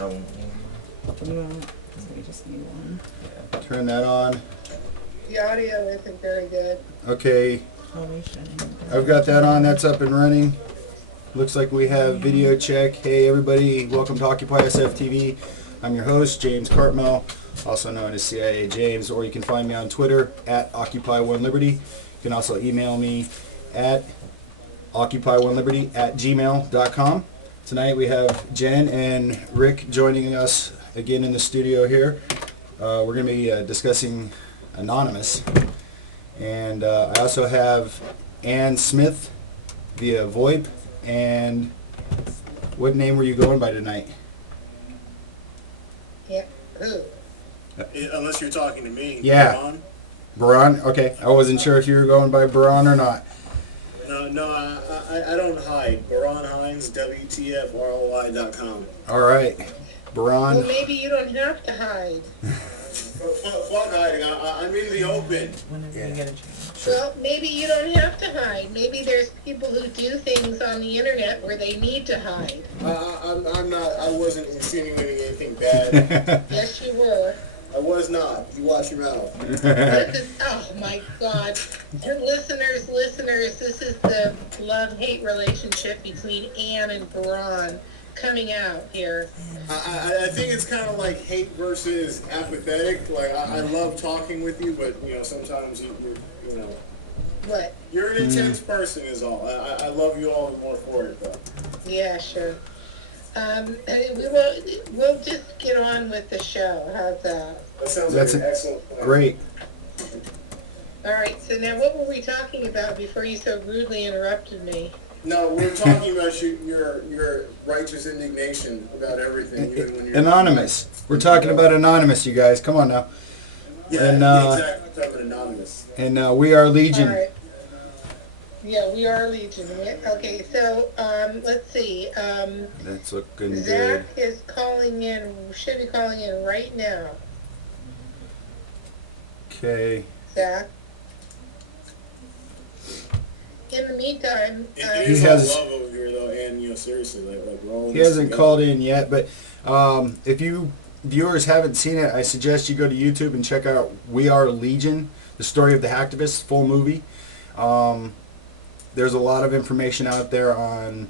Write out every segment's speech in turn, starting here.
Oh, We just need one. yeah. Turn that on. The audio isn't very good. Okay, Oh, we shouldn't. I've got that on. That's up and running. Looks like we have video check. Hey everybody, welcome to OccupySFTV. I'm your host, James Cartmel, also known as CIA James, or you can find me on Twitter at OccupyOneLiberty. You can also email me at OccupyOneLiberty@gmail.com. Tonight we have Jen and Rick joining us again in the studio here. We're going to be discussing Anonymous. And I also have Ann Smith via VoIP. And what name were you going by tonight? Yeah. Who? Unless you're talking to me. Yeah. Ron? Baran? Okay. I wasn't sure if you were going by Baran or not. No, I don't hide. Baron Hines, WTFROI.com. All right. Baran. Well, maybe you don't have to hide. Fuck hiding. I'm in the open. Whenever you get a chance. Well, maybe you don't have to hide. Maybe there's people who do things on the internet where they need to hide. I'm not. I wasn't insinuating anything bad. Yes, you were. I was not. You watch your mouth. Oh my God. And listeners, this is the love-hate relationship between Ann and Baran coming out here. I think it's kind of like hate versus apathetic. Like, I love talking with you, but, sometimes you know. What? You're an intense person is all. I love you all the more for it, though. Yeah, sure. We'll just get on with the show. How's that? That sounds That's like an excellent plan. Great. All right, so now what were we talking about before you so rudely interrupted me? No, we're talking about your righteous indignation about everything, even when you're Anonymous. We're talking about Anonymous, you guys. Come on now. Yeah, And, exactly. Talking about Anonymous. And we are Legion. All right. Yeah, we are Legion. Okay, so let's see. That's looking Zach good. is calling in. Should be calling in right now. Okay. Zach. In the meantime, It He is has- all love over here, though, and seriously, like we're all. in He this hasn't together. called in yet, but if you viewers haven't seen it, I suggest you go to YouTube and check out We Are Legion, the story of the hacktivists, full movie. There's a lot of information out there on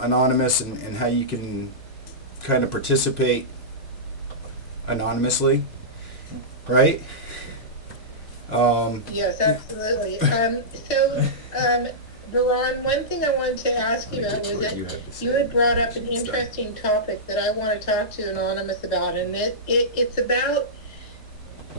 Anonymous and how you can kind of participate anonymously, right? yes, absolutely. Baran, one thing I wanted to ask you about was that you had brought up an interesting topic that I want to talk to Anonymous about, and it's about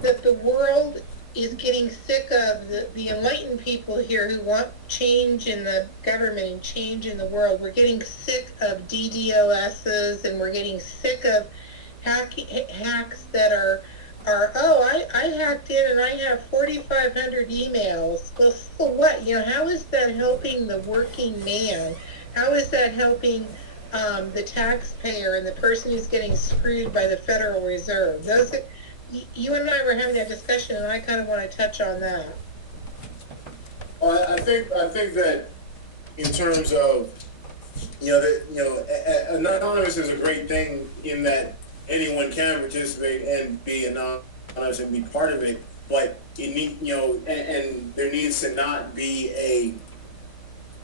that the world is getting sick of the enlightened people here who want change in the government and change in the world. We're getting sick of DDoSs, and we're getting sick of hacks that are I hacked in and I have 4,500 emails. Well, so what? How is that helping the working man? How is that helping the taxpayer and the person who's getting screwed by the Federal Reserve? You and I were having that discussion, and I kind of want to touch on that. Well, I think that in terms of Anonymous is a great thing in that anyone can participate and be anonymous and be part of it, but it and there needs to not be a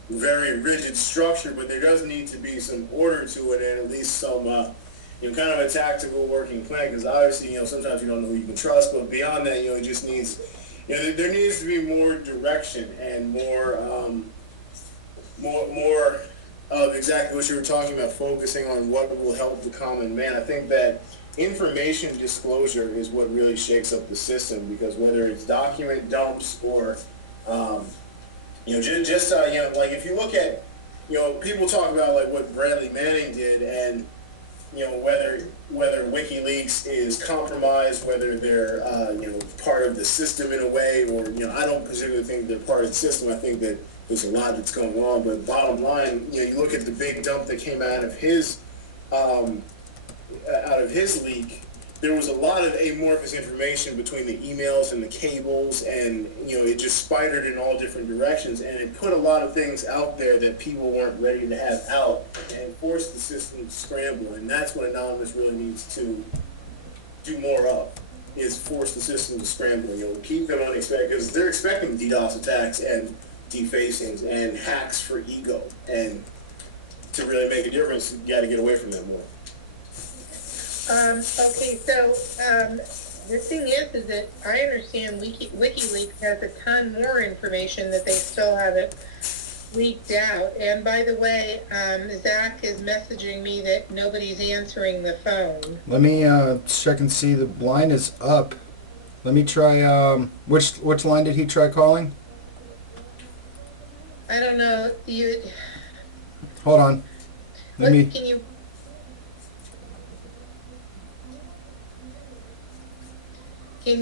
very rigid structure, but there does need to be some order to it and at least some kind of a tactical working plan, because obviously sometimes you don't know who you can trust, but beyond that it just needs there needs to be more direction and more of exactly what you were talking about, focusing on what will help the common man. I think that information disclosure is what really shakes up the system, because whether it's document dumps or like if you look at people talk about like what Bradley Manning did, and whether WikiLeaks is compromised, whether they're part of the system in a way, or I don't particularly think they're part of the system. I think that there's a lot that's going on, but bottom line, you look at the big dump that came out of his leak. there was a lot of amorphous information between the emails and the cables, and it just spidered in all different directions, and it put a lot of things out there that people weren't ready to have out, and forced the system to scramble. And that's what Anonymous really needs to do more of, is force the system to scramble. Keep them unexpected, because they're expecting DDoS attacks and defacings and hacks for ego, and to really make a difference, you got to get away from that more. Okay, so the thing is that I understand WikiLeaks has a ton more information that they still haven't leaked out. And by the way, Zach is messaging me that nobody's answering the phone. Let me check and see. The line is up. Let me try. Which line did he try calling? I don't know. Hold on. Can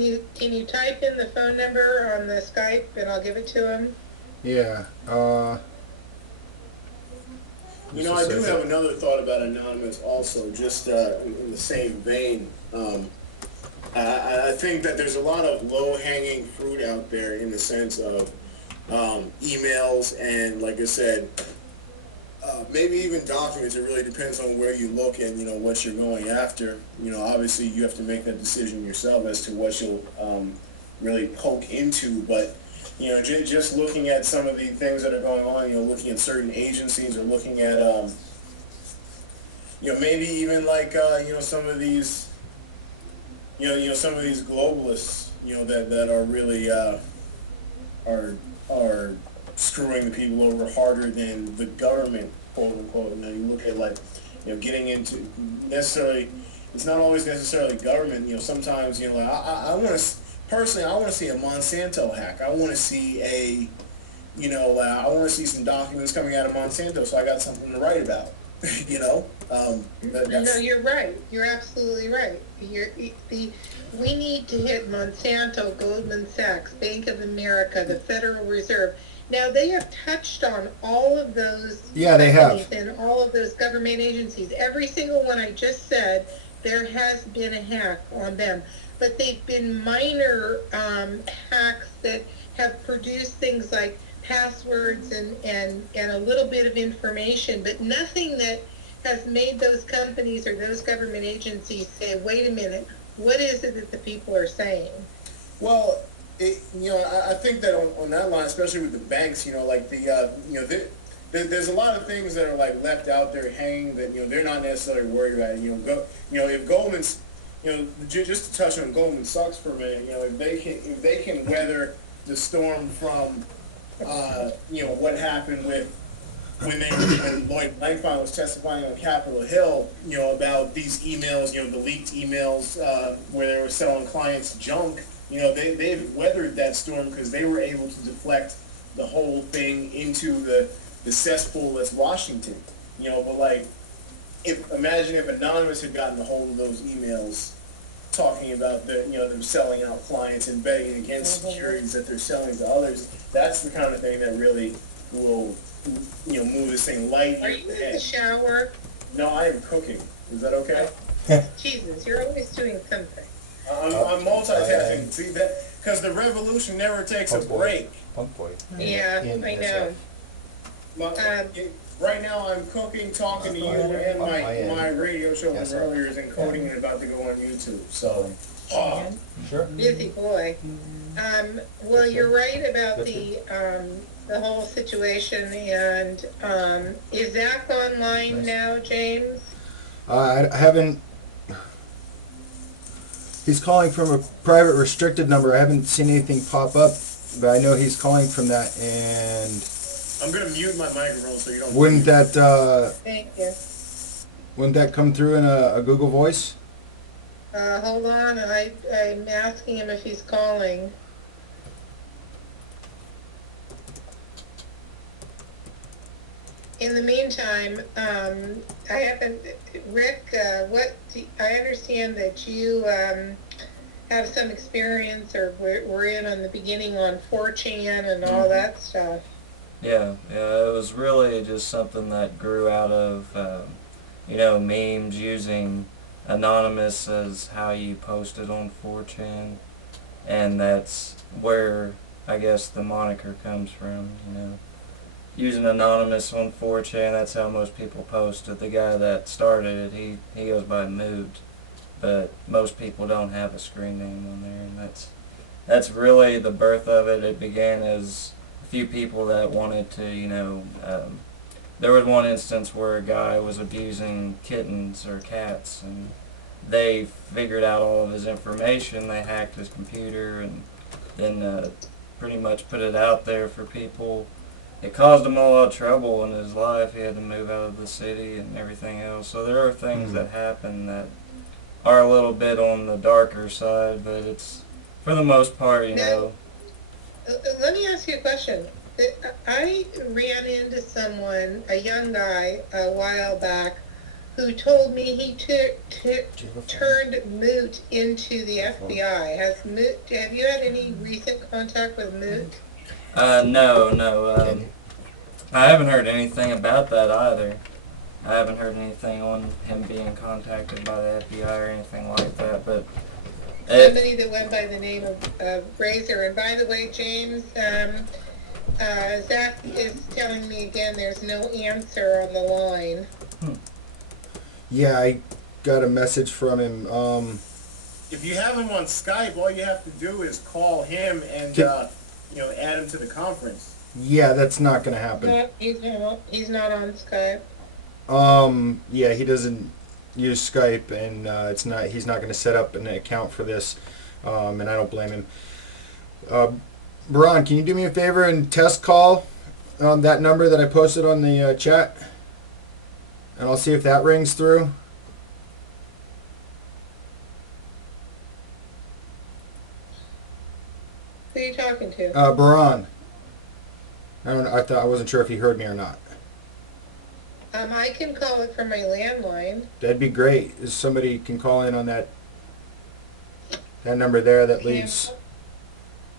you type in the phone number on the Skype and I'll give it to him? Yeah. I do have another thought about Anonymous also, just in the same vein. I think that there's a lot of low-hanging fruit out there in the sense of emails and, like I said, maybe even documents. It really depends on where you look and, what you're going after. Obviously you have to make that decision yourself as to what you'll really poke into, but just looking at some of the things that are going on, looking at certain agencies, or looking at, maybe even like, some of these, some of these globalists, that are really, are screwing the people over harder than the government, quote unquote. You look at, like, getting into necessarily, it's not always necessarily government. Sometimes, like, I want to, personally, I want to see a Monsanto hack. I want to see I want to see some documents coming out of Monsanto, so I got something to write about. No, you're right. You're absolutely right. We need to hit Monsanto, Goldman Sachs, Bank of America, the Federal Reserve. Now, they have touched on all of those. Yeah, they have. And all of those government agencies. Every single one I just said, there has been a hack on them. But they've been minor hacks that have produced things like passwords and a little bit of information, but nothing that has made those companies or those government agencies say, wait a minute, what is it that the people are saying? Well, I think that on that line, especially with the banks, like there's a lot of things that are like left out there hanging that they're not necessarily worried about. If Goldman's, just to touch on Goldman Sachs for a minute, if they can weather the storm from what happened with when Lloyd Blankfein was testifying on Capitol Hill, about these emails, the leaked emails where they were selling clients junk. They've weathered that storm because they were able to deflect the whole thing into the cesspool that's Washington. But like, imagine if Anonymous had gotten a hold of those emails talking about them selling out clients and betting against securities that they're selling to others. That's the kind of thing that really will move this thing light. Are you in the shower? No, I am cooking. Is that okay? Jesus, you're always doing something. I'm multitasking. See that? Because the revolution never takes a break. Punk boy. Yeah, I know. Right now I'm cooking, talking to you, and my radio show from earlier is encoding and about to go on YouTube. So, Sure. Busy boy. Well, you're right about the whole situation, and is Zach online now, James? I haven't. He's calling from a private restricted number. I haven't seen anything pop up, but I know he's calling from that. And I'm gonna mute my microphone so you don't. Wouldn't that Thank you. wouldn't that come through in a Google Voice? Hold on, I'm asking him if he's calling. In the meantime, I haven't, Rick, I understand that you have some experience, or were in on the beginning on 4chan and all that stuff. Yeah, it was really just something that grew out of, memes using anonymous as how you posted on 4chan, and that's where I guess the moniker comes from. You know, using anonymous on 4chan, that's how most people posted. The guy that started it, he goes by Moot, but most people don't have a screen name on there, and that's really the birth of it. It began as a few people that wanted to, you know, there was one instance where a guy was abusing kittens or cats, and they figured out all of his information. They hacked his computer and then pretty much put it out there for people. It caused him a lot of trouble in his life. He had to move out of the city and everything else. So there are things that happen that are a little bit on the darker side, but it's, for the most part, you know. Let me ask you a question. I ran into someone, a young guy, a while back, who told me he turned Moot into the FBI. Have you had any recent contact with Moot? No. I haven't heard anything about that either. I haven't heard anything on him being contacted by the FBI or anything like that, but Somebody that went by the name of Razor. And by the way, James, Zach is telling me again there's no answer on the line. Yeah, I got a message from him. If you have him on Skype, all you have to do is call him and add him to the conference. Yeah, that's not going to happen. No, he's not on Skype. Yeah, he doesn't use Skype, and he's not going to set up an account for this, and I don't blame him. Baran, can you do me a favor and test call that number that I posted on the chat? And I'll see if that rings through. Who are you talking to? Baran. I wasn't sure if he heard me or not. I can call it from my landline. That'd be great. If somebody can call in on that number there that leaves.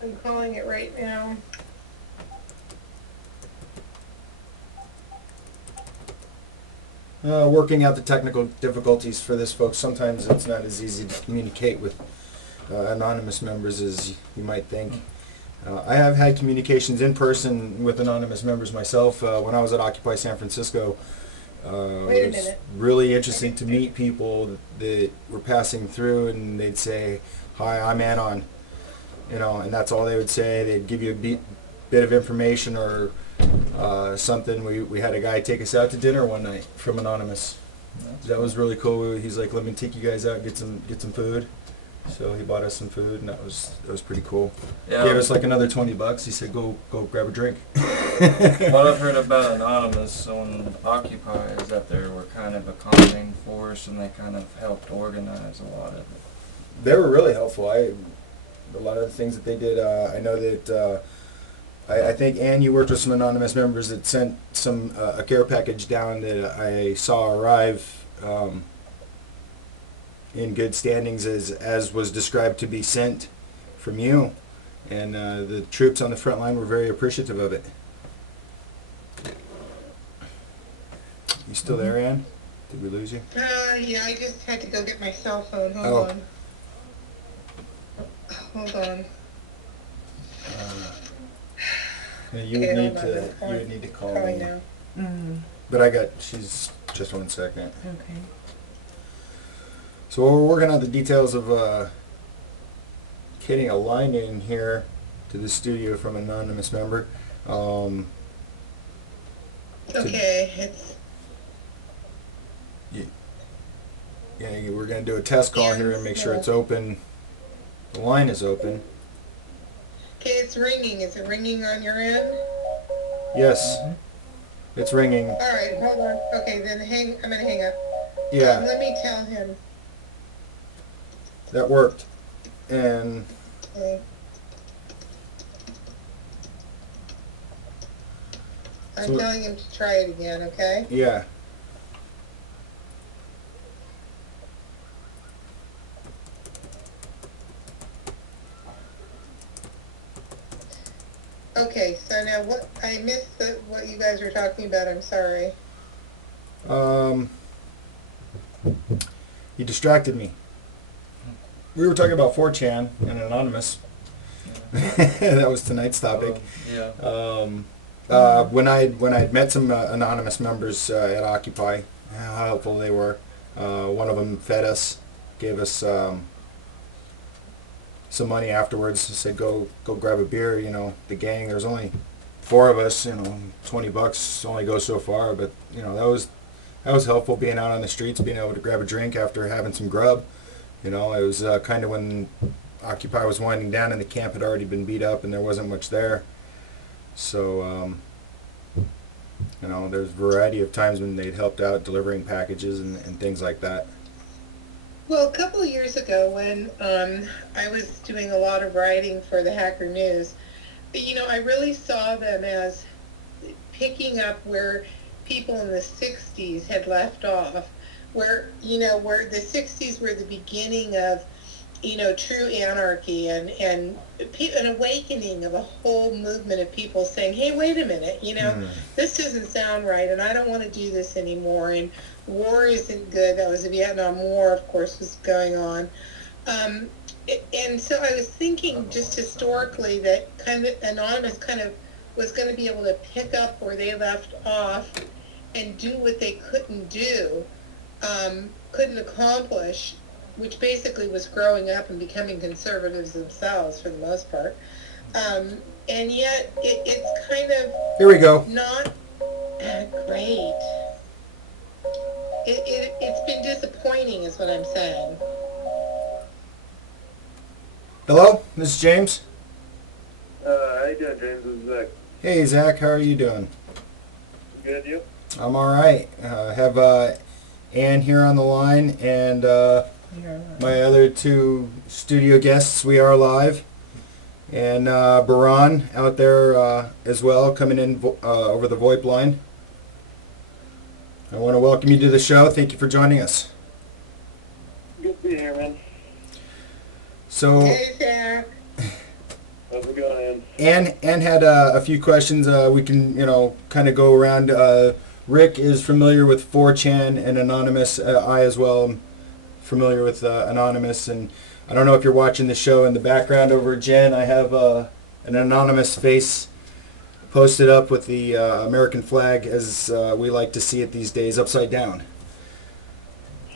I'm calling it right now. Working out the technical difficulties for this, folks. Sometimes it's not as easy to communicate with anonymous members as you might think. I have had communications in person with anonymous members myself when I was at Occupy San Francisco. Wait a It was minute. really interesting to meet people that were passing through, and they'd say, "Hi, I'm Anon," and that's all they would say. They'd give you a bit of information or something. We had a guy take us out to dinner one night from Anonymous. That was really cool. He's like, "Let me take you guys out, get some food." So he bought us some food, and that was pretty cool. yeah. Gave us like another $20. He said, "Go grab a drink." What I've heard about Anonymous on Occupy is that they were kind of a calming force, and they kind of helped organize a lot of it. They were really helpful. A lot of the things that they did. I know that I think Ann, you worked with some anonymous members that sent a care package down that I saw arrive in good standings as was described to be sent from you, and the troops on the front line were very appreciative of it. You still there, Ann? Did we lose you? Yeah, I just had to go get my cell phone. Hold Oh. on. Hold on. No, you Okay, would need hold on. you would need to call Calling me. now. But she's just 1 second. Okay. So we're working on the details of getting a line in here to the studio from an anonymous member. Okay, it's Yeah, we're going to do a test call here and make sure it's open. The line is open. okay. It's ringing. Is it ringing on your end? Yes, it's ringing. All right, hold on. Okay, then I'm gonna hang up. Yeah, Let me tell him. that worked. And Okay. I'm So- telling him to try it again. Okay. yeah, Okay. So now what? I missed what you guys were talking about. I'm sorry. You distracted me. We were talking about 4chan and Anonymous. That was tonight's topic. Yeah. When I'd met some anonymous members at Occupy, how helpful they were. One of them fed us, gave us some money afterwards. Said go grab a beer. You know, the gang. There's only 4 of us. You know, $20 only goes so far. But you know, that was helpful, being out on the streets, being able to grab a drink after having some grub. You know, it was kind of when Occupy was winding down and the camp had already been beat up and there wasn't much there. So, you know, there's a variety of times when they'd helped out delivering packages and things like that. Well, a couple of years ago when I was doing a lot of writing for the Hacker News, you know, I really saw them as picking up where people in the 60s had left off, where, you know, where the 60s were the beginning of, you know, true anarchy and an awakening of a whole movement of people saying, hey, wait a minute, you know, this doesn't sound right and I don't want to do this anymore, and war isn't good. That was the Vietnam War, of course, was going on. And so I was thinking just historically that kind of Anonymous kind of was going to be able to pick up where they left off and do what they couldn't do, couldn't accomplish, which basically was growing up and becoming conservatives themselves for the most part. And yet it's kind of Here we go. not great. It's been disappointing is what I'm saying. Hello, this is James. How you doing, James? This is Zach. Hey, Zach, how are you doing? Good, you? I'm all right. Have Ann here on the line and my other 2 studio guests. We are live. And Baran out there as well, coming in over the VoIP line. I want to welcome you to the show. Thank you for joining us. Good to be here, man. So, Hey, Zach. How's it going, Ann? Ann had a few questions. We can, you know, kind of go around. Rick is familiar with 4chan and Anonymous. I as well am familiar with Anonymous. And I don't know if you're watching the show in the background over Jen. I have an Anonymous face posted up with the American flag, as we like to see it these days, upside down.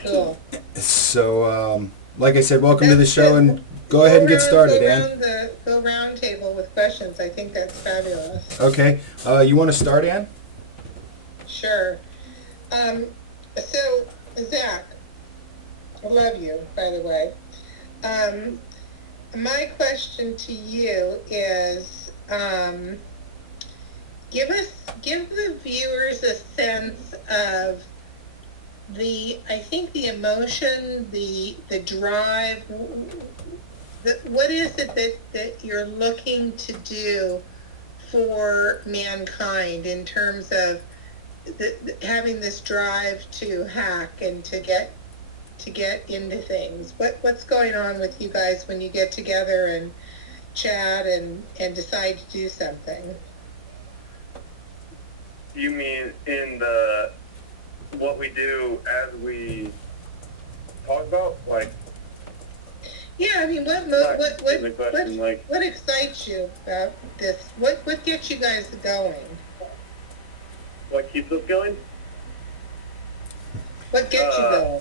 Cool. So, like I said, welcome to the show, and go ahead and get started, Ann. Go round table with questions. I think that's fabulous. Okay. You want to start, Ann? Sure. So, Zach, I love you, by the way. My question to you is, give the viewers a sense of I think the emotion, the drive. What is it that you're looking to do for mankind in terms of having this drive to hack and to get into things? What's going on with you guys when you get together and chat and decide to do something? You mean in what we do as we talk about? Like, yeah, I mean, what excites you about this? What gets you guys going? What keeps us going? What gets you going?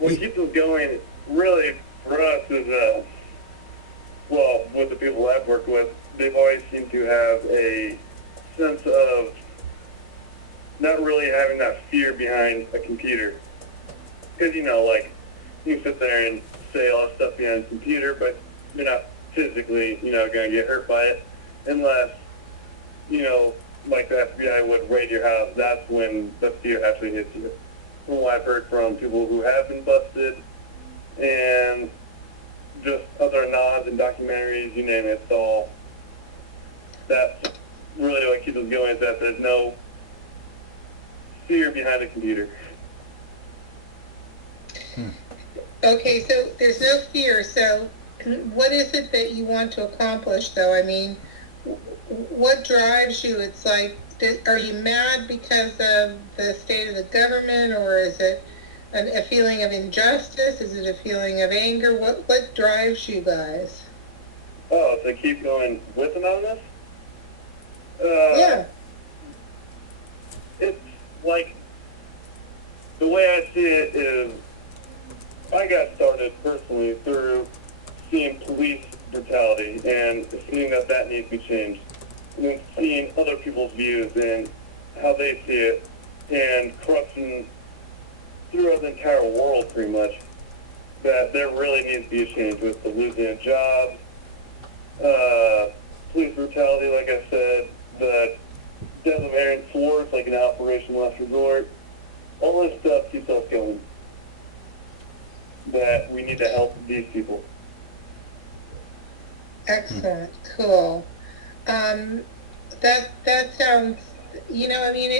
What keeps us going, really, for us is, well, with the people I've worked with, they've always seemed to have a sense of not really having that fear behind a computer. Because, you know, like, you can sit there and say all that stuff behind a computer, but you're not physically, you know, going to get hurt by it unless, you know, like the FBI would raid your house. That's when the fear actually hits you. From what I've heard from people who have been busted and just other nods and documentaries, you name it, it's all, that's really what keeps us going, is that there's no fear behind a computer. Okay, so there's no fear. So what is it that you want to accomplish, though? I mean, what drives you? It's like, are you mad because of the state of the government, or is it a feeling of injustice? Is it a feeling of anger? What drives you guys? Oh, to keep going with Anonymous? Yeah. It's like, the way I see it is, I got started personally through seeing police brutality and seeing that needs to be changed. And then seeing other people's views and how they see it, and corruption throughout the entire world pretty much, that there really needs to be a change with the losing of jobs, police brutality, like I said, the death of errant force, like an Operation Last Resort. All this stuff keeps us going. That we need to help these people. Excellent. Cool. That sounds, I mean,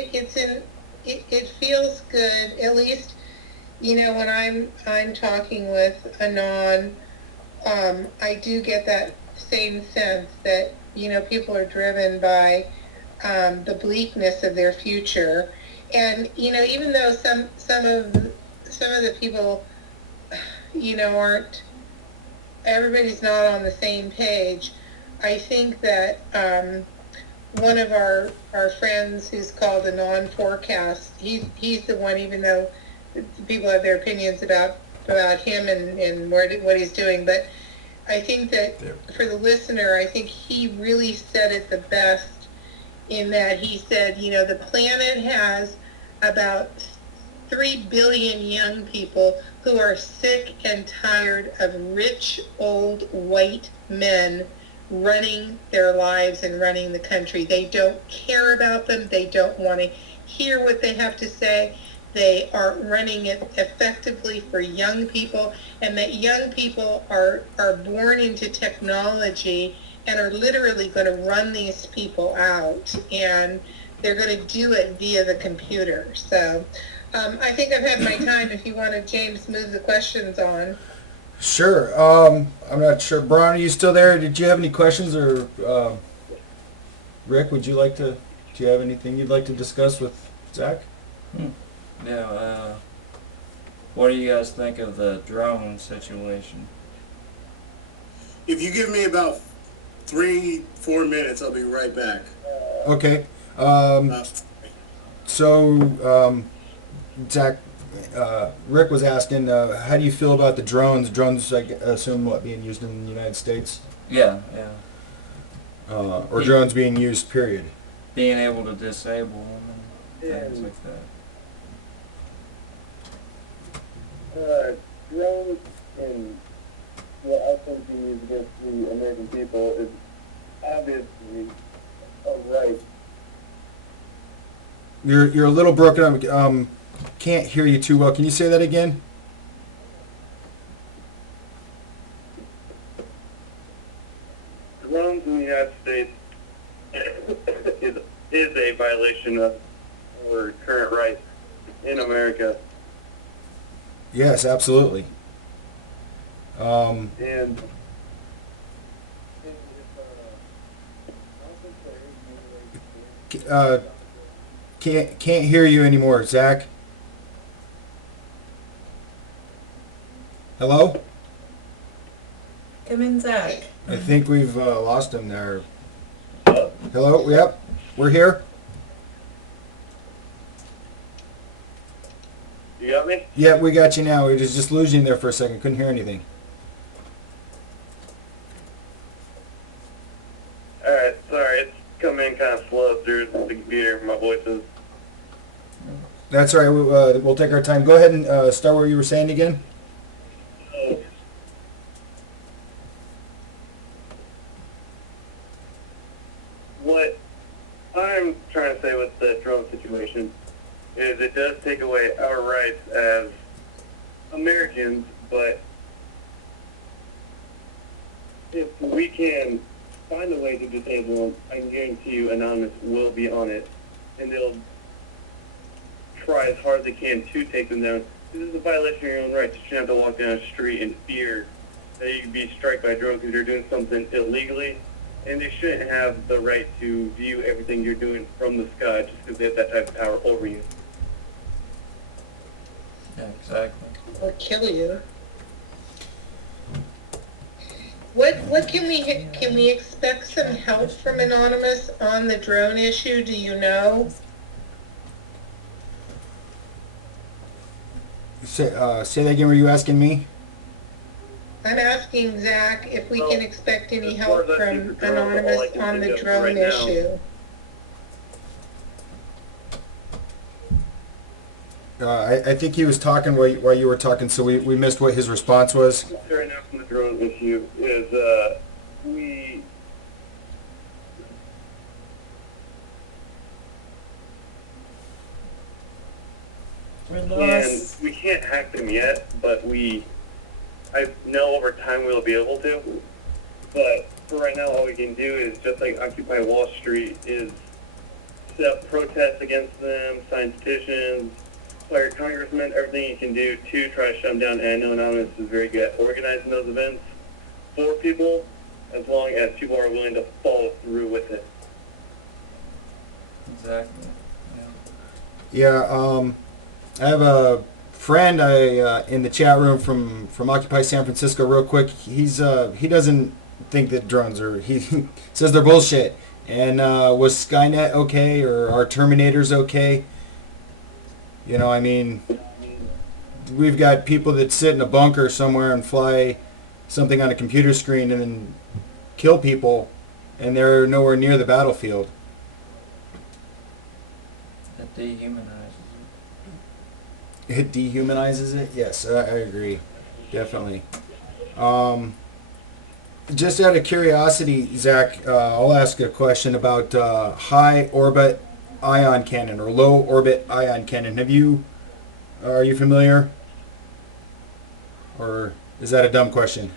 it feels good, at least, when I'm talking with Anon, I do get that same sense that, people are driven by, the bleakness of their future. And, even though some of the people, aren't, everybody's not on the same page, I think that, one of our friends who's called a non-forecast, he's the one, even though people have their opinions about him and what he's doing, but I think that for the listener, I think he really said it the best, in that he said, the planet has about 3 billion young people who are sick and tired of rich, old, white men running their lives and running the country. They don't care about them. They don't want to hear what they have to say. They are running it effectively for young people, and that young people are born into technology and are literally going to run these people out, and they're going to do it via the computer. So I think I've had my time. If you want to, James, move the questions on. Sure. I'm not sure. Brian, are you still there? Did you have any questions, or Rick? Do you have anything you'd like to discuss with Zach? Yeah. What do you guys think of the drone situation? If you give me about 3-4 minutes, I'll be right back. Okay. Zach, Rick was asking, how do you feel about the drones? Drones, I assume, being used in the United States? Yeah. Or drones being used, period? Being able to disable them and things like that. Drones and what I think being used against the American people is obviously a right. You're a little broken up. Can't hear you too well. Can you say that again? Drones in the United States is a violation of our current rights in America. Yes, absolutely. And can't hear you anymore, Zach. Hello? Come in, Zach. I think we've lost him there. Hello? Yep, we're here. You got me? Yeah, we got you now. We just losing you there for a second. Couldn't hear anything. Alright, sorry, it's coming in kind of slow through the computer. My voice is. That's all right. We'll take our time. Go ahead and start what you were saying again. What I'm trying to say with the drone situation is it does take away our rights as Americans, but if we can find a way to disable them, I can guarantee you Anonymous will be on it, and they'll try as hard as they can to take them down. This is a violation of your own rights. You shouldn't have to walk down the street in fear that you could be struck by a drone because you're doing something illegally, and they shouldn't have the right to view everything you're doing from the sky just because they have that type of power over you. Yeah, exactly. or kill you. What can we expect some help from Anonymous on the drone issue? Do you know? Say that again. Were you asking me? I'm asking Zach if we Well, can expect any as far help as I see from for drones, all I Anonymous can on think the of drone right now- issue. I think he was talking while you were talking, so we missed what his response was. Right now from the drone issue is we We're and lost. we can't hack them yet, but I know over time we'll be able to. But for right now, all we can do is just like Occupy Wall Street is set up protests against them, sign petitions, fire congressmen, everything you can do to try to shut them down. And I know Anonymous is very good at organizing those events for people, as long as people are willing to follow through with it. Exactly. Yeah. I have a friend in the chat room from Occupy San Francisco. Real quick, he doesn't think that drones are. He says they're bullshit. And was Skynet okay, or are Terminators okay? You know, I mean, we've got people that sit in a bunker somewhere and fly something on a computer screen and then kill people, and they're nowhere near the battlefield. It dehumanizes It dehumanizes it? Yes, I agree. Definitely. Just out of curiosity, Zach, I'll ask a question about high orbit ion cannon or low orbit ion cannon. Are you familiar? Or is that a dumb question?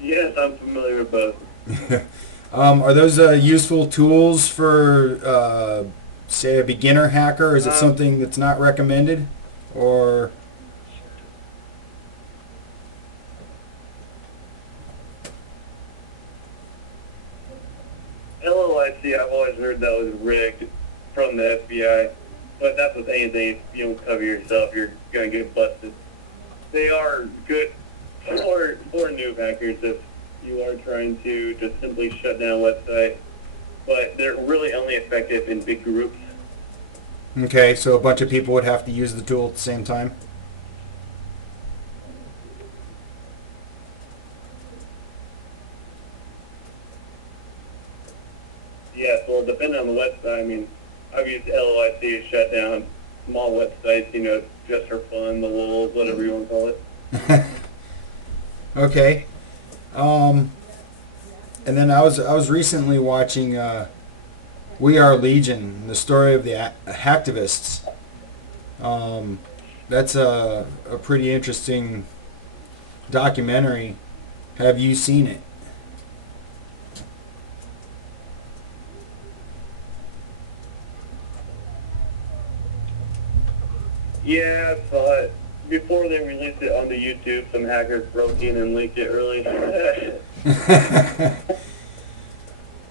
Yes, I'm familiar with both. Are those useful tools for, say, a beginner hacker? Is it something that's not recommended? Or... LOIC, I've always heard that was rigged from the FBI, but that's with anything. If you don't cover yourself, you're going to get busted. They are good for noob hackers if you are trying to just simply shut down a website, but they're really only effective in big groups. Okay, so a bunch of people would have to use the tool at the same time? Yes, well, depending on the website, I mean, I've used LOIC to shut down small websites, just for fun, the little, whatever you want to call it. Okay. And then I was recently watching We Are Legion, the story of the hacktivists. That's a pretty interesting documentary. Have you seen it? Yeah, I saw it. Before they released it on the YouTube, some hackers broke in and leaked it early.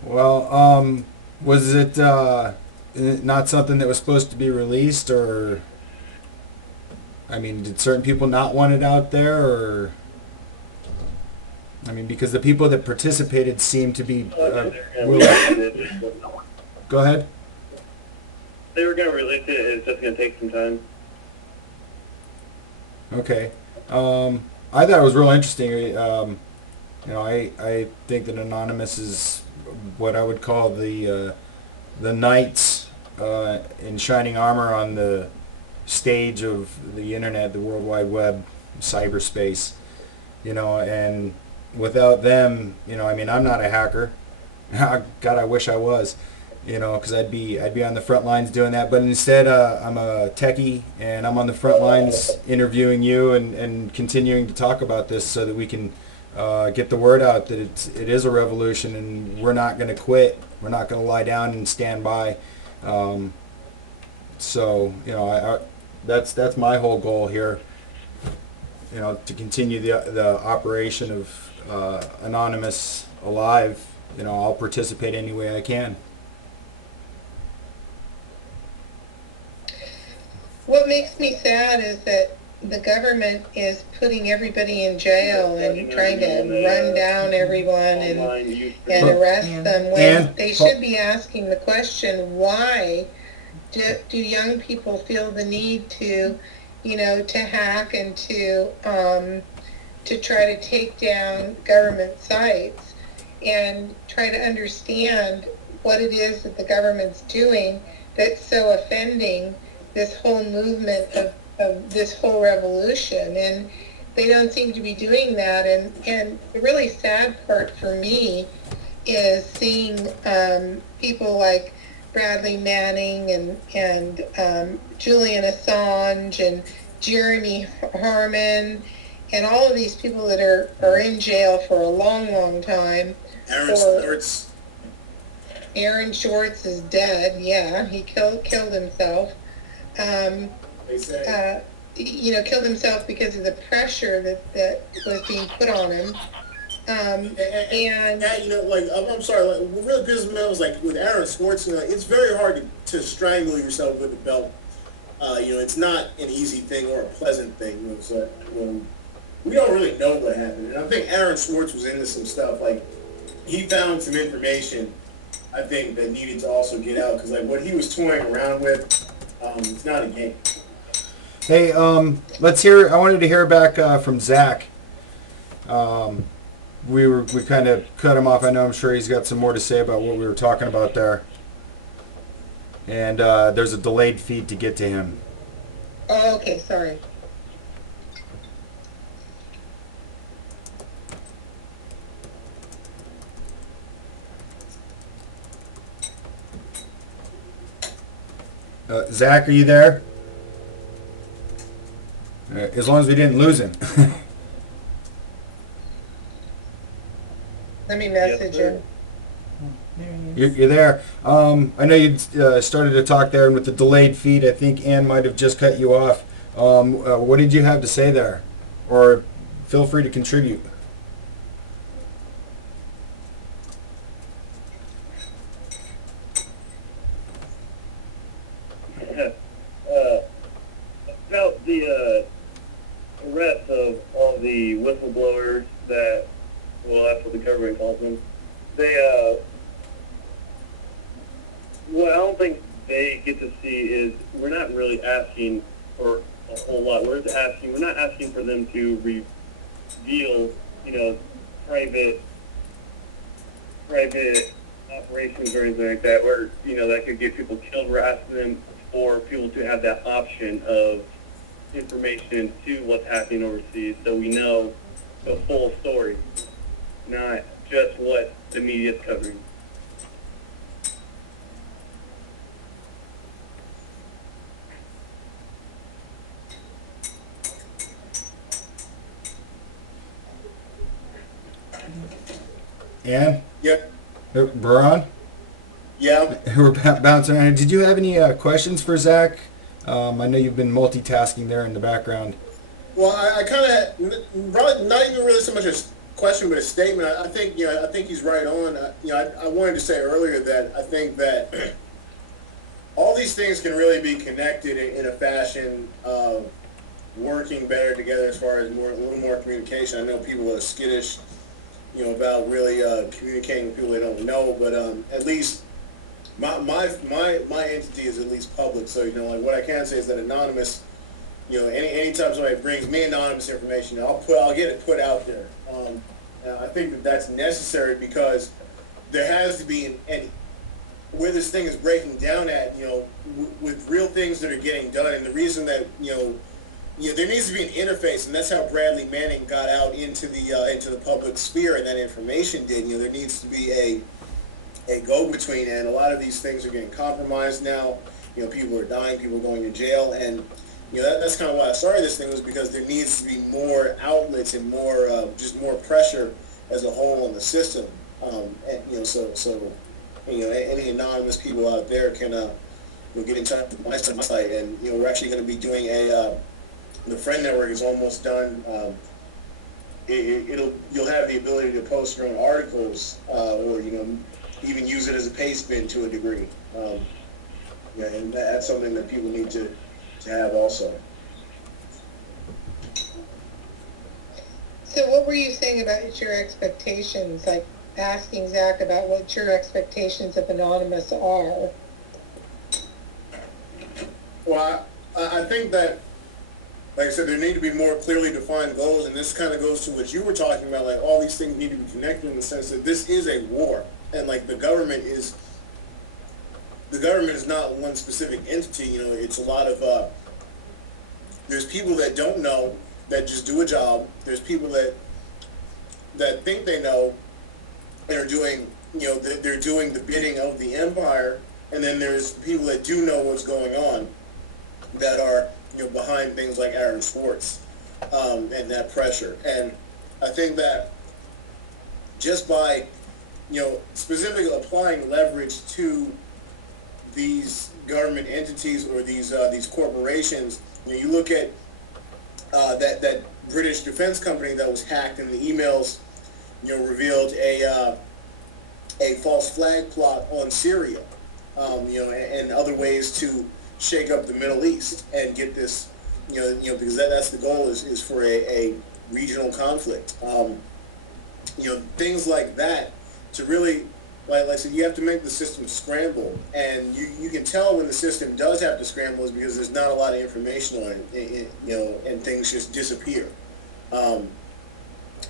Well, was it not something that was supposed to be released, or... I mean, did certain people not want it out there, or... I mean, because the people that participated seem to be... Go ahead. They were going to release it. It's just going to take some time. Okay. I thought it was real interesting. I think that Anonymous is what I would call the knights in shining armor on the stage of the internet, the World Wide Web, cyberspace. And without them, I'm not a hacker. God, I wish I was. Because I'd be on the front lines doing that. But instead, I'm a techie, and I'm on the front lines interviewing you and continuing to talk about this so that we can get the word out that it is a revolution, and we're not going to quit. We're not going to lie down and stand by. That's my whole goal here. To continue the operation of Anonymous alive. I'll participate any way I can. What makes me sad is that the government is putting everybody in jail and trying to run down everyone and arrest them when they should be asking the question, why do young people feel the need to, to hack and to try to take down government sites and try to understand what it is that the government's doing that's so offending this whole movement of this whole revolution. And they don't seem to be doing that. And the really sad part for me is seeing people like Bradley Manning and Julian Assange and Jeremy Harmon and all of these people that are in jail for a long, long time. Aaron Shorts is dead. Yeah, he killed himself. Killed himself because of the pressure that was being put on him. I'm sorry. What really pisses me off is with Aaron Swartz. It's very hard to strangle yourself with a belt. It's not an easy thing or a pleasant thing. We don't really know what happened, and I think Aaron Swartz was into some stuff. He found some information, I think, that needed to also get out, because what he was toying around with, it's not a game. Hey, let's hear. I wanted to hear back from Zach. We kind of cut him off. I know I'm sure he's got some more to say about what we were talking about there. And there's a delayed feed to get to him. Oh, okay, sorry. Zach, are you there? As long as we didn't lose him. Let me message him. You're there. I know you started to talk there, and with the delayed feed, I think Ann might have just cut you off. What did you have to say there? Or feel free to contribute. About the arrest of all the whistleblowers that, well, that's what the government calls them. What I don't think they get to see is we're not really asking for a whole lot. We're not asking for them to reveal, private operations or anything like that, where, that could get people killed. We're asking them for people to have that option of information to what's happening overseas, so we know the full story, not just what the media's covering. Ann? Yep. Baran? Yeah. We're bouncing around. Did you have any questions for Zach? I know you've been multitasking there in the background. Well, I kind of probably not even really so much a question, but a statement. I think he's right on. I wanted to say earlier that I think that all these things can really be connected in a fashion of working better together as far as a little more communication. I know people are skittish, about really communicating with people they don't know, but at least my entity is at least public. So what I can say is that anonymous. Anytime somebody brings me anonymous information, I'll get it put out there. I think that's necessary, because there has to be and where this thing is breaking down at, with real things that are getting done, and the reason that there needs to be an interface, and that's how Bradley Manning got out into the public sphere, and that information did. There needs to be a go-between, and a lot of these things are getting compromised now. People are dying, people are going to jail, and that's kind of why I started this thing, was because there needs to be more outlets and more just more pressure as a whole on the system. Any anonymous people out there can get in touch with my site, and we're actually going to be doing the Friend Network is almost done. You'll have the ability to post your own articles, or even use it as a paste bin to a degree. And that's something that people need to to have also. So what were you saying about your expectations, like asking Zach about what your expectations of Anonymous are? Well, I think that, like I said, there need to be more clearly defined goals, and this kind of goes to what you were talking about, like all these things need to be connected in the sense that this is a war, and like the government is not one specific entity, you know, it's a lot of, there's people that don't know, that just do a job, there's people that think they know, and are doing, you know, they're doing the bidding of the empire, and then there's people that do know what's going on, that are, you know, behind things like Aaron Swartz, and that pressure. And I think that just by, you know, specifically applying leverage to these government entities or these corporations, you know, you look at that British defense company that was hacked, and the emails, you know, revealed a false flag plot on Syria, you know, and other ways to shake up the Middle East and get this, you know, because that's the goal is for a regional conflict. You know, things like that to really, like I said, you have to make the system scramble, and you can tell when the system does have to scramble is because there's not a lot of information on it, you know, and things just disappear.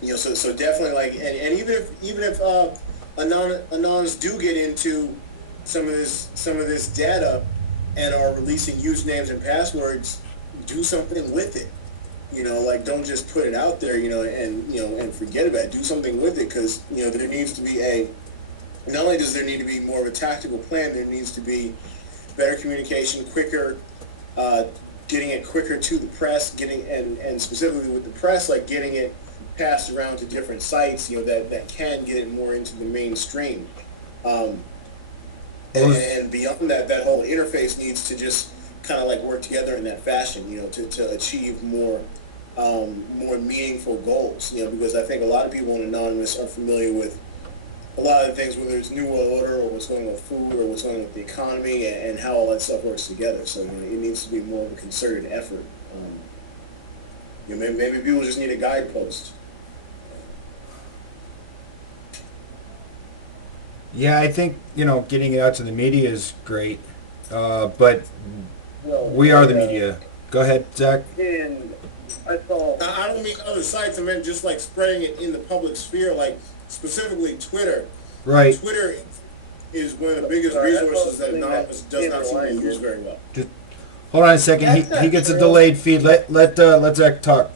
You know, so definitely, like, and even if Anons do get into some of this data and are releasing usernames and passwords, do something with it. You know, like, don't just put it out there, you know, and forget about it. Do something with it, because, you know, there needs to be not only does there need to be more of a tactical plan, there needs to be better communication, quicker, getting it quicker to the press, and specifically with the press, like getting it passed around to different sites, you know, that can get it more into the mainstream. And beyond that, that whole interface needs to just kind of like work together in that fashion, you know, to achieve more meaningful goals, you know, because I think a lot of people in Anonymous are familiar with a lot of the things, whether it's New World Order or what's going on with food or what's going on with the economy and how all that stuff works together. So, you know, it needs to be more of a concerted effort. You know, maybe people just need a guidepost. Yeah, I think, you know, getting it out to the media is great, but we are the media. Go ahead, Zach. And I saw. I don't mean other sites. I meant just like spreading it in the public sphere, like specifically Twitter. Right. Twitter is one of the biggest resources that Anonymous does not seem to use very well. Just hold on a second. He gets a delayed feed. Let Zach talk.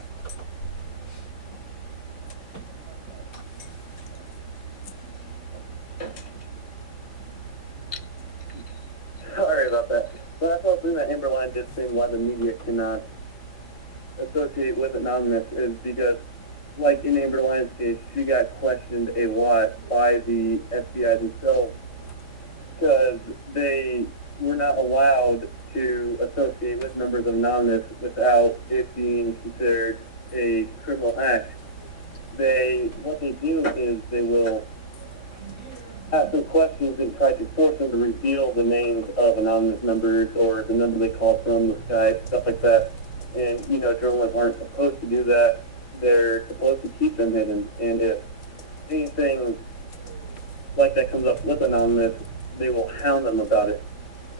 Sorry about that. But I thought that Amberline just saying why the media cannot associate with Anonymous is because, like in Amberline's case, she got questioned a lot by the FBI themselves because they were not allowed to associate with members of Anonymous without it being considered a criminal act. What they do is they will ask them questions and try to force them to reveal the names of anonymous members or the number they called from, the Skype, stuff like that. And, you know, journalists aren't supposed to do that. They're supposed to keep them hidden. And if anything like that comes up with Anonymous, they will hound them about it.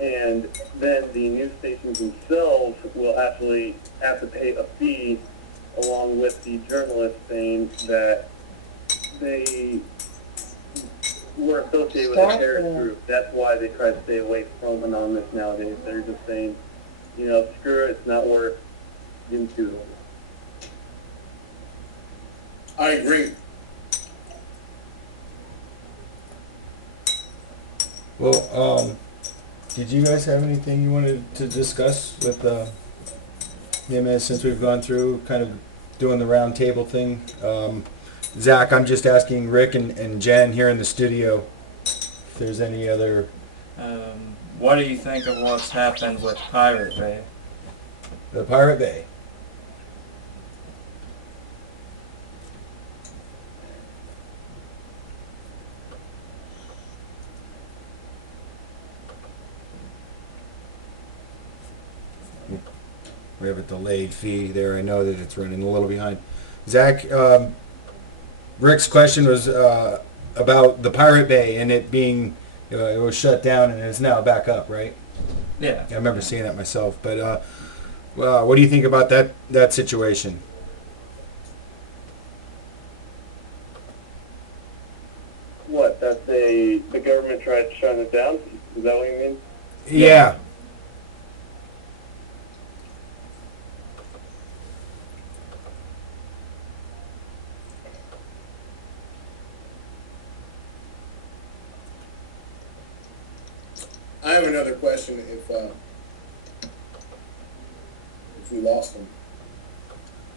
And then the news stations themselves will actually have to pay a fee along with the journalists saying that they were associated with a terrorist group. That's why they try to stay away from Anonymous nowadays. They're just saying, you know, screw it, it's not worth getting to them. I agree. Well, did you guys have anything you wanted to discuss with him since we've gone through kind of doing the round table thing? Zach, I'm just asking Rick and Jen here in the studio if there's any other... What do you think of what's happened with Pirate Bay? The Pirate Bay. We have a delayed feed there. I know that it's running a little behind. Zach, Rick's question was about the Pirate Bay and it being, it was shut down and it's now back up, right? Yeah. I remember seeing that myself. But what do you think about that situation? What, that the government tried shutting it down? Is that what you mean? Yeah. I have another question if we lost him.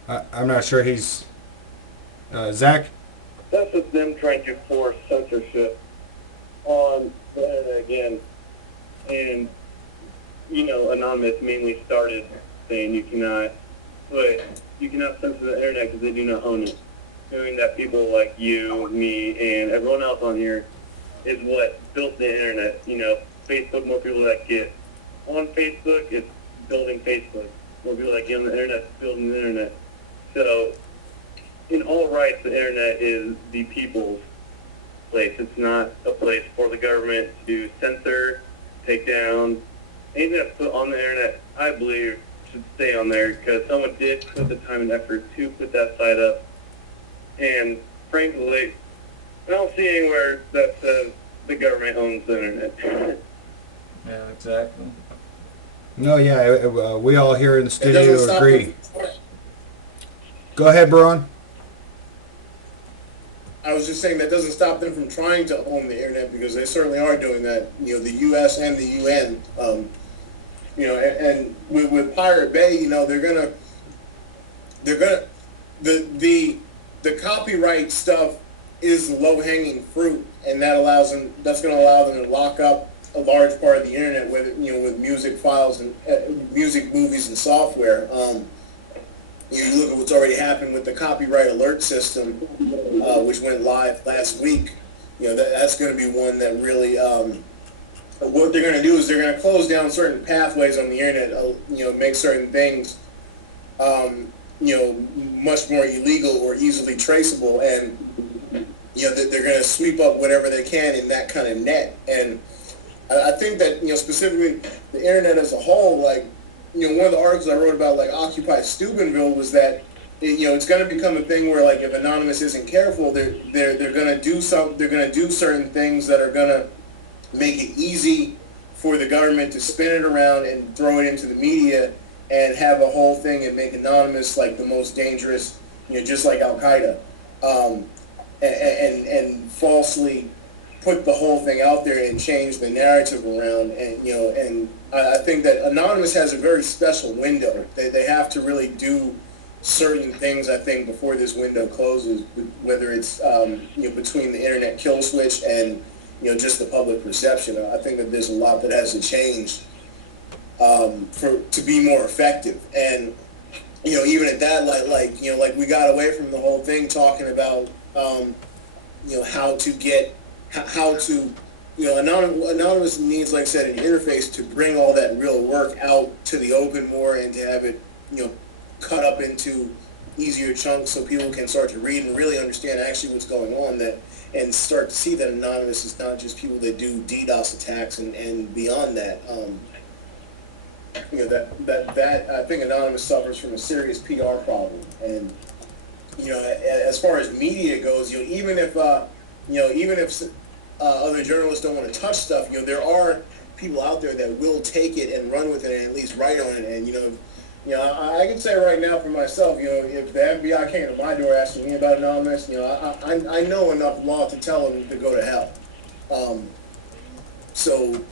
I'm not sure he's... Zach? That's just them trying to force censorship on the internet again. And, Anonymous mainly started saying you cannot censor the internet because they do not own it. Knowing that people like you, me, and everyone else on here is what built the internet. Facebook, more people that get on Facebook, it's building Facebook. More people that get on the internet, it's building the internet. So, in all rights, the internet is the people's place. It's not a place for the government to censor, take down. Anything that's put on the internet, I believe, should stay on there because someone did put the time and effort to put that site up. And frankly, I don't see anywhere that says the government owns the internet. Yeah, exactly. No, yeah, we all here in the It studio doesn't stop agree. them. Go ahead, Baron. I was just saying that doesn't stop them from trying to own the internet because they certainly are doing that. The U.S. and the UN. And with Pirate Bay, the copyright stuff is low hanging fruit, and that's going to allow them to lock up a large part of the internet with music files and music, movies, and software. You look at what's already happened with the copyright alert system, which went live last week. That's going to be one that really. What they're going to do is they're going to close down certain pathways on the internet. Make certain things, much more illegal or easily traceable, and they're going to sweep up whatever they can in that kind of net. And I think that specifically the internet as a whole, like. One of the articles I wrote about, like Occupy Steubenville, was that it's going to become a thing where, like, if Anonymous isn't careful, they're going to do certain things that are going to make it easy for the government to spin it around and throw it into the media and have a whole thing and make Anonymous like the most dangerous, just like Al Qaeda, and falsely put the whole thing out there and change the narrative around. And I think that Anonymous has a very special window. They have to really do certain things, I think, before this window closes, whether it's between the internet kill switch and just the public perception. I think that there's a lot that has to change to be more effective. And even at that, like we got away from the whole thing talking about how to Anonymous needs, like I said, an interface to bring all that real work out to the open more and to have it, cut up into easier chunks so people can start to read and really understand actually what's going on, and start to see that Anonymous is not just people that do DDoS attacks and beyond that. That I think Anonymous suffers from a serious PR problem. And as far as media goes, even if other journalists don't want to touch stuff, there are people out there that will take it and run with it and at least write on it. And I can say right now for myself, if the FBI came to my door asking me about Anonymous, I know enough law to tell them to go to hell. So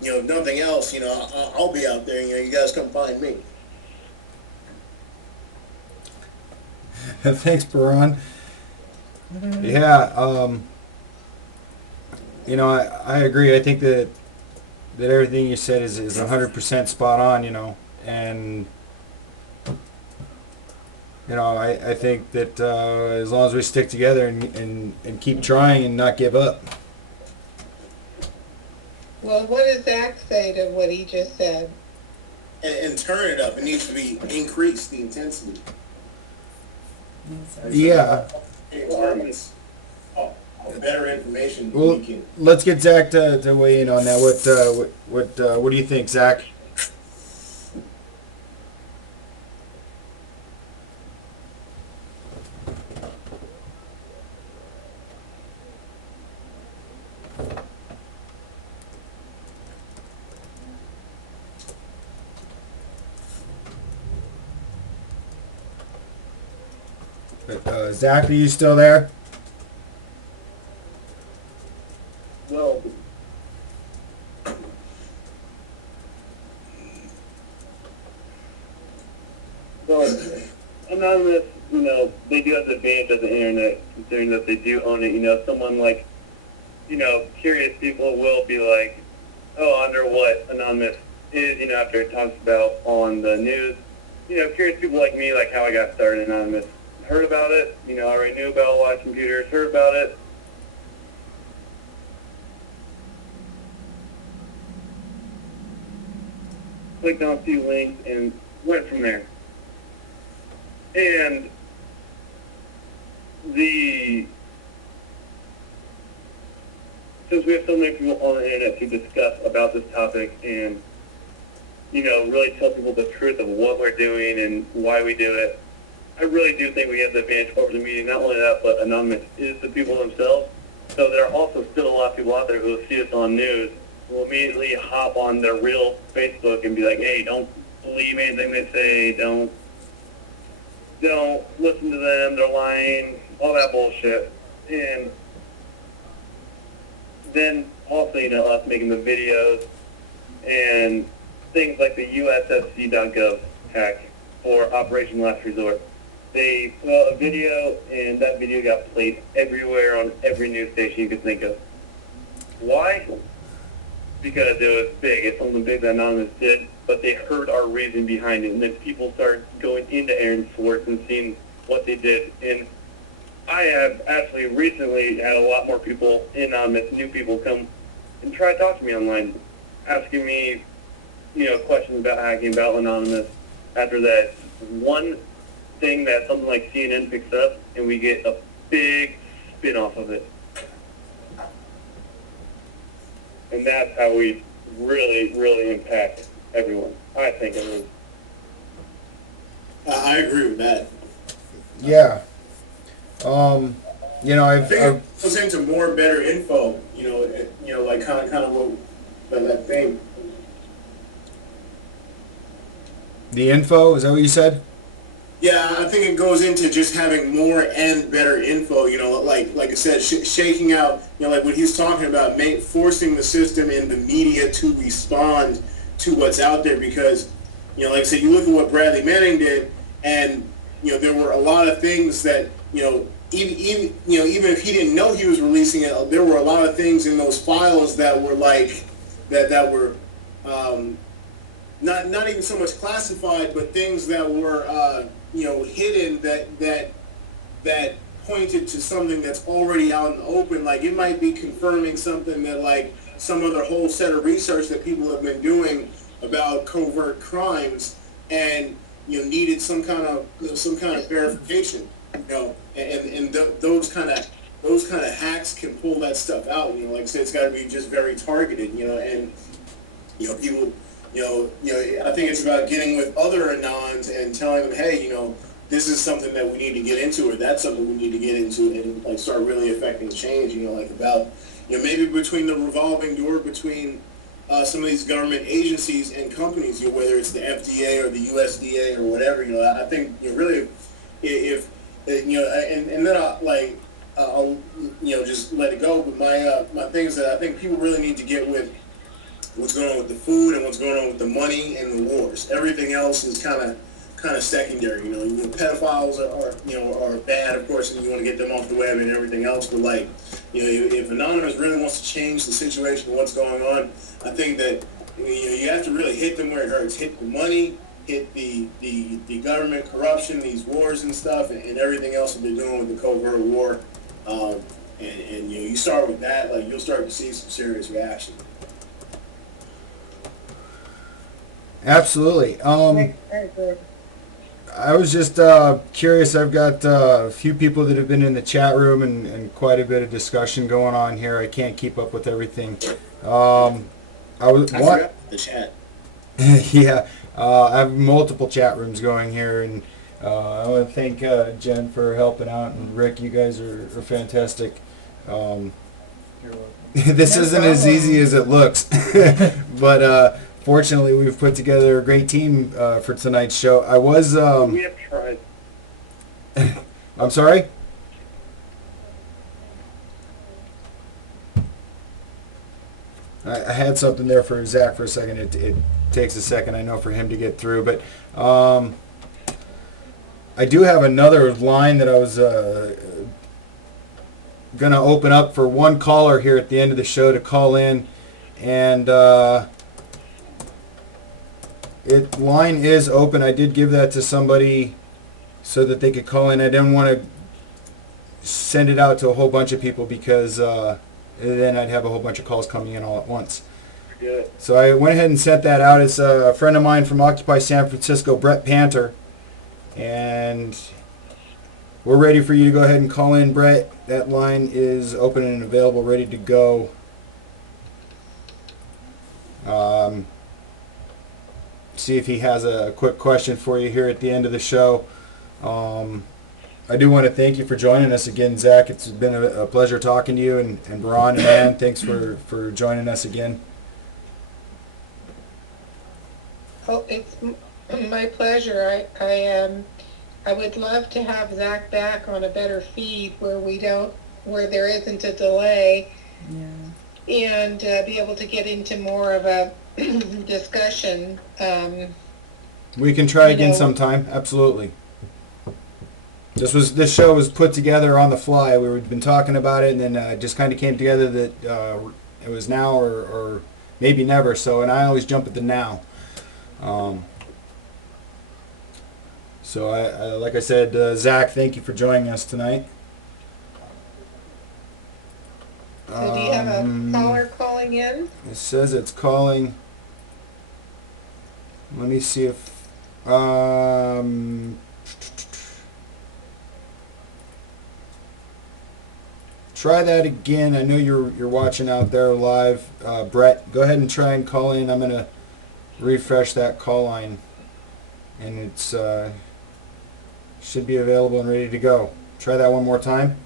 if nothing else, I'll be out there. You guys come find me. Thanks, Baron. Yeah, I agree. I think that everything you said is 100% spot on, and I think that as long as we stick together and keep trying and not give up. Well, what does Zach say to what he just said? and turn it up. It needs to be increased, the intensity. Yeah. Requirements. Better information. Well, we can. let's get Zach to weigh in on that. What do you think, Zach? Zach, are you still there? Well, so anonymous, they do have the advantage of the internet, considering that they do own it. Someone like, curious people will be like, oh, I wonder what anonymous is, after it talks about on the news. Curious people like me, like how I got started anonymous, heard about it, I already knew about a lot of computers, heard about it. Clicked on a few links and went from there. And since we have so many people on the internet to discuss about this topic and, really tell people the truth of what we're doing and why we do it, I really do think we have the advantage over the media. Not only that, but anonymous is the people themselves. So there are also still a lot of people out there who will see us on news, will immediately hop on their real Facebook and be like, hey, don't believe anything they say, don't listen to them, they're lying, all that bullshit. And then also, us making the videos and things like the OSFTV.gov hack for Operation Last Resort. They put out a video, and that video got played everywhere on every news station you could think of. Why? Because it was big. It's something big that Anonymous did, but they heard our reason behind it, and then people started going into Aaron Swartz and seeing what they did. And I have actually recently had a lot more people, Anonymous, new people come and try to talk to me online, asking me, questions about hacking, about Anonymous. After that, one thing that something like CNN picks up, and we get a big spin-off of it. And that's how we really, really impact everyone. I think it is. I agree with that. Yeah. I think it goes into more better info. Like kind of what that thing. The info, is that what you said? Yeah, I think it goes into just having more and better info, like I said, shaking out, like what he's talking about, forcing the system and the media to respond to what's out there because, like I said, you look at what Bradley Manning did and, there were a lot of things that, even if he didn't know he was releasing it, there were a lot of things in those files that were like, that were, not even so much classified, but things that were, hidden that pointed to something that's already out in the open. Like it might be confirming something that like some other whole set of research that people have been doing about covert crimes and needed some kind of verification. Those kind of hacks can pull that stuff out. Like I said, it's got to be just very targeted. And people. I think it's about getting with other anons and telling them, hey, this is something that we need to get into, or that's something we need to get into, and like start really affecting change. Like about, maybe between the revolving door between some of these government agencies and companies, whether it's the FDA or the USDA or whatever. I think really, if and then I'll just let it go. But my thing is that I think people really need to get with what's going on with the food and what's going on with the money and the wars. Everything else is kind of secondary. Pedophiles are bad, of course, and you want to get them off the web and everything else. But if Anonymous really wants to change the situation of what's going on, I think that you have to really hit them where it hurts. Hit the money, hit the government corruption, these wars and stuff, and everything else that they're doing with the covert war. And you start with that, you'll start to see some serious reaction. Absolutely. Very good. I was just curious. I've got a few people that have been in the chat room and quite a bit of discussion going on here. I can't keep up with everything. I was I what? forgot the chat. Yeah, I have multiple chat rooms going here, and I want to thank Jen for helping out, and Rick, you guys are fantastic. This No isn't as easy problem. as it looks, but fortunately, we've put together a great team for tonight's show. I was, We have tried. I'm sorry. I had something there for Zach for a second. It takes a second, I know, for him to get through, but I do have another line that I was going to open up for one caller here at the end of the show to call in, and line is open. I did give that to somebody so that they could call in. I didn't want to send it out to a whole bunch of people because then I'd have a whole bunch of calls coming in all at once. Good. So I went ahead and sent that out. It's a friend of mine from Occupy San Francisco, Brett Panter. And we're ready for you to go ahead and call in, Brett. That line is open and available, ready to go. See if he has a quick question for you here at the end of the show. I do want to thank you for joining us again, Zach. It's been a pleasure talking to you, and Baran and Ann, thanks for joining us again. Oh, it's my pleasure. I would love to have Zach back on a better feed where there isn't a delay, Yeah. and be able to get into more of a discussion. We can try You again know- sometime. Absolutely. This show was put together on the fly. We've been talking about it, and then it just kind of came together that it was now or maybe never. So, and I always jump at the now. So, I like I said, Zach, thank you for joining us tonight. So do you have a caller calling in? It says it's calling. Let me see if. Try that again. I know you're watching out there live. Brett, go ahead and try and call in. I'm going to refresh that call line. And it's should be available and ready to go. Try that one more time.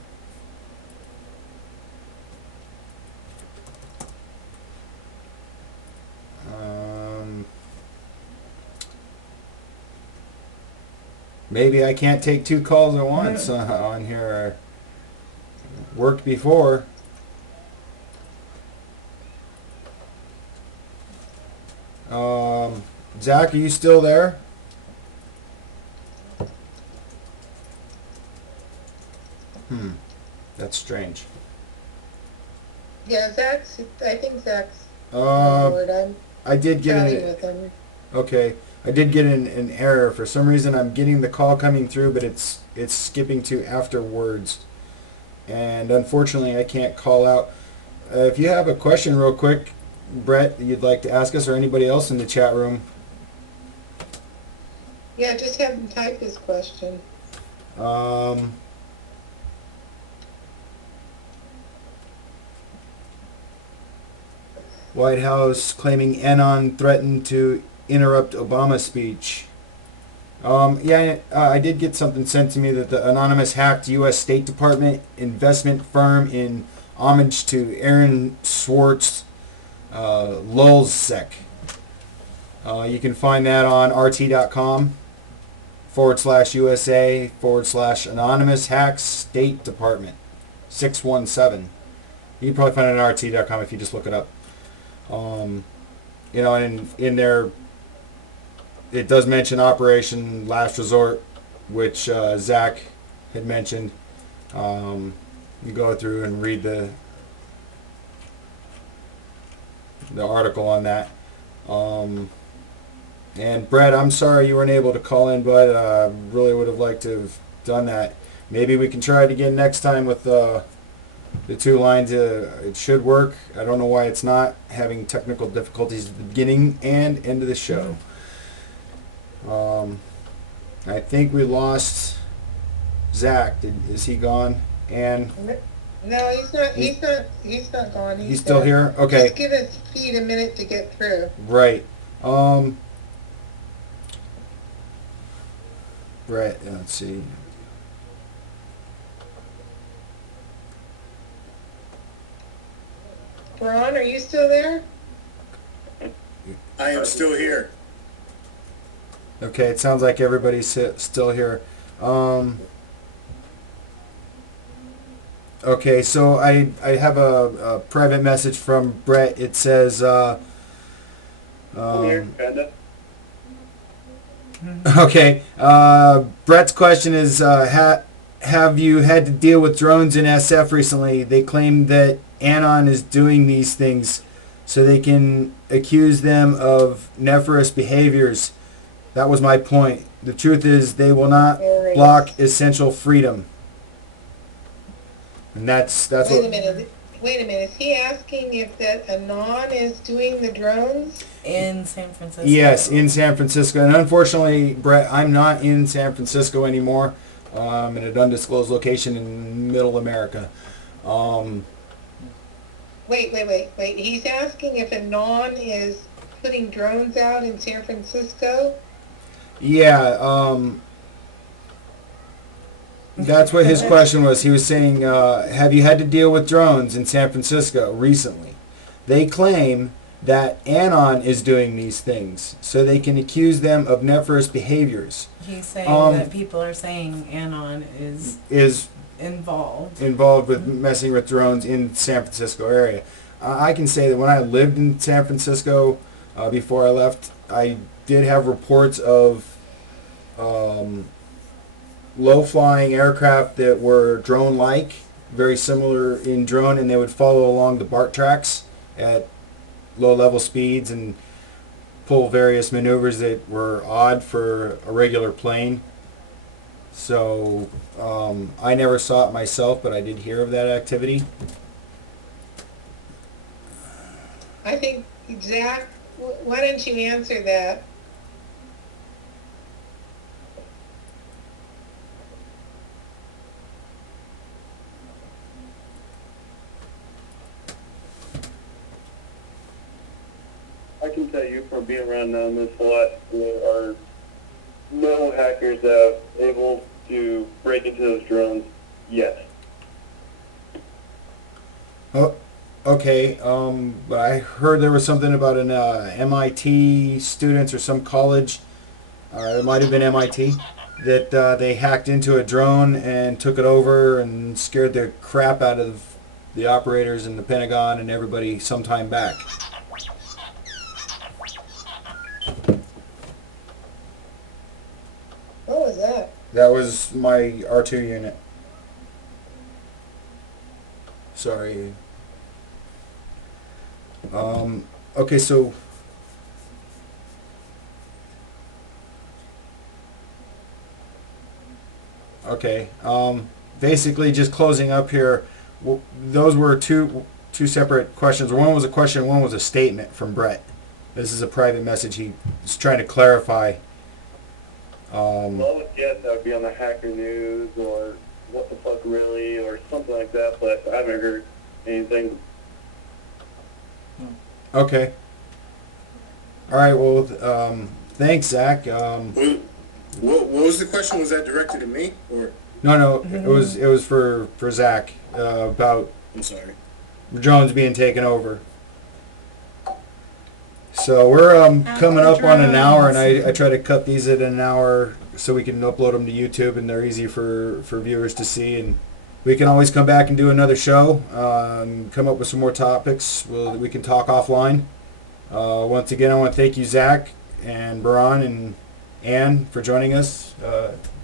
Maybe I can't take two calls at once on here. Worked before. Zach, are you still there? That's strange. Yeah, I think Zach's on board. I'm I did get chatting an with him. okay. I did get an error. For some reason, I'm getting the call coming through, but it's skipping to afterwards. And unfortunately, I can't call out. If you have a question real quick, Brett, you'd like to ask us or anybody else in the chat room. Yeah, just have him type his question. White House claiming Anon threatened to interrupt Obama speech. I did get something sent to me that the anonymous hacked U.S. State Department investment firm in homage to Aaron Swartz, Lulzsec. You can find that on rt.com/USA/anonymous hacks State Department 617. You can probably find it on rt.com if you just look it up. And in there, it does mention Operation Last Resort, which Zach had mentioned. You go through and read the article on that. And Brett, I'm sorry you weren't able to call in, but really would have liked to have done that. Maybe we can try it again next time with the two lines. It should work. I don't know why it's not having technical difficulties at the beginning and end of the show. I think we lost Zach. Is he gone? And No, he's not. He's not gone. he's still there. here? Okay. Just give his feet a minute to get through. Right. Right. Let's see. Ron, are you still there? I am still here. Okay. It sounds like everybody's still here. Okay. So I have a private message from Brett. It says. I'm here, kinda. Okay. Brett's question is, have you had to deal with drones in SF recently? They claim that Anon is doing these things so they can accuse them of nefarious behaviors. That was my point. The truth is they will not block essential freedom. And that's Wait a what... minute. Wait a minute. Is he asking if that Anon is doing the drones? In San Francisco. Yes, in San Francisco. And unfortunately, Brett, I'm not in San Francisco anymore. I'm in an undisclosed location in middle America. Wait. He's asking if Anon is putting drones out in San Francisco? Yeah, that's what his question was. He was saying, have you had to deal with drones in San Francisco recently? They claim that Anon is doing these things so they can accuse them of nefarious behaviors. He's saying that people are saying Anon is involved with messing with drones in San Francisco area. I can say that when I lived in San Francisco before I left, I did have reports of low-flying aircraft that were drone-like, very similar in drone, and they would follow along the BART tracks at low-level speeds and pull various maneuvers that were odd for a regular plane. So I never saw it myself, but I did hear of that activity. I think, Zach, why don't you answer that? I can tell you from being around this a lot, there are no hackers that are able to break into those drones yet. Oh, okay. But I heard there was something about an MIT students or some college, it might have been MIT, that they hacked into a drone and took it over and scared the crap out of the operators and the Pentagon and everybody some time back. What was that? That was my R2 unit. Sorry. Okay, so okay. Basically, just closing up here. Those were two separate questions. One was a question. One was a statement from Brett. This is a private message. He was trying to clarify. Well, I would guess that would be on the Hacker News or What the Fuck Really or something like that, but I haven't heard anything. Okay. All right. Well, thanks, Zach. What was the question? Was that directed to me or? No. It was for Zach about I'm sorry. drones being taken over. So we're coming up on an hour, and I try to cut these at an hour so we can upload them to YouTube, and they're easy for viewers to see. And we can always come back and do another show, come up with some more topics. We can talk offline. Once again, I want to thank you, Zach and Baran and Ann, for joining us.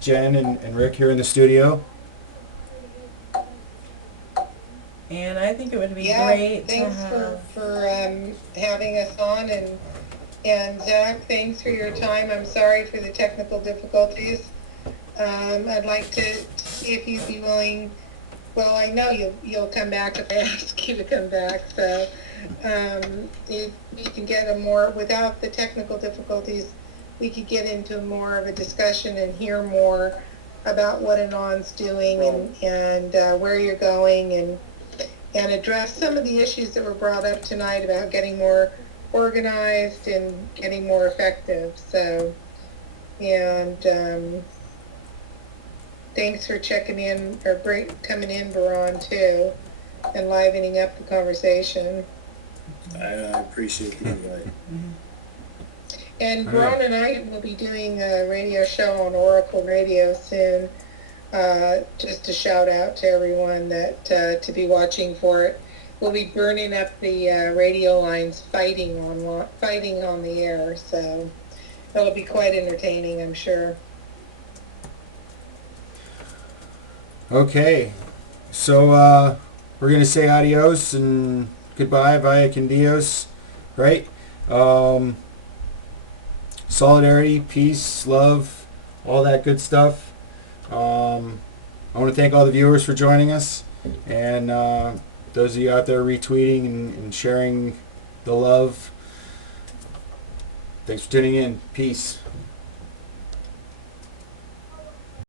Jen and Rick here in the studio. And I think it would be Yeah, great to thanks have. for having us on, and Zach, thanks for your time. I'm sorry for the technical difficulties. I'd like to, if you'd be willing, well, I know you'll come back if I ask you to come back, so if we can get a more, without the technical difficulties, we could get into more of a discussion and hear more about what Anon's doing and where you're going and address some of the issues that were brought up tonight about getting more organized and getting more effective. So, and thanks for checking in or coming in, Baron, too, and livening up the conversation. I appreciate the invite. And Baron and I will be doing a radio show on Oracle Radio soon. Just a shout out to everyone that to be watching for it. We'll be burning up the radio lines, fighting on the air. So it'll be quite entertaining, I'm sure. Okay, so we're gonna say adios and goodbye, via con Dios, right? Solidarity, peace, love, all that good stuff. I want to thank all the viewers for joining us, and those of you out there retweeting and sharing the love. Thanks for tuning in. Peace.